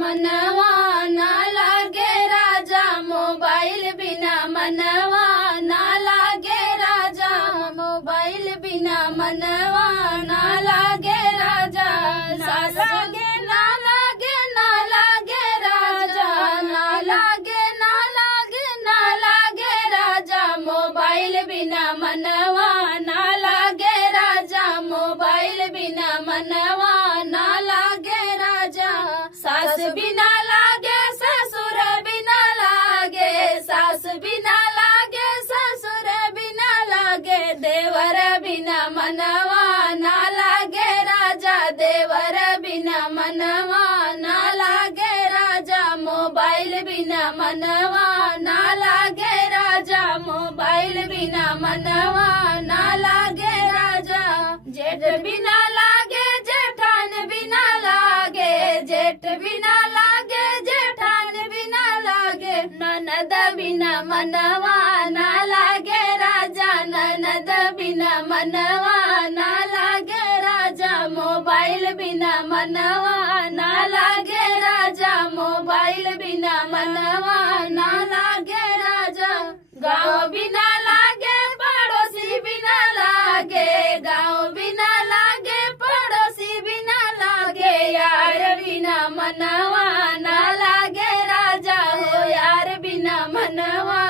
मनवा ना लागे राजा मोबाइल बिना मनवा ना लागे राजा मोबाइल बिना मनवा ना लागे राजा सास लागे ना लागे ना लागे राजा ना लागे ना लागे ना लागे राजा मोबाइल बिना मनवा ना लागे राजा मोबाइल बिना मनवा ना लागे राजा सास बिना लागे ससुर बिना लागे सास बिना लागे ससुर बिना लागे देवर बिना मनवा ना लागे राजा देवर बिना मनवा ना लागे राजा मोबाइल बिना मनवा ना लागे राजा मोबाइल बिना मनवा ना लागे राजा जेठ बिना लागे जेठान बिना लागे जेठ बिना लागे जेठान बिना लागे ननद बिना मनवा ना लागे राजा ननद बिना मनवा ना लागे राजा मोबाइल बिना मनवा ना लागे राजा मोबाइल बिना मनवा ना लागे राजा गाँव बिना लागे पड़ोसी बिना लागे गाँव बिना लागे पड़ोसी बिना लागे यार बिना मनवा ना लागे राजा हो यार बिना मनवा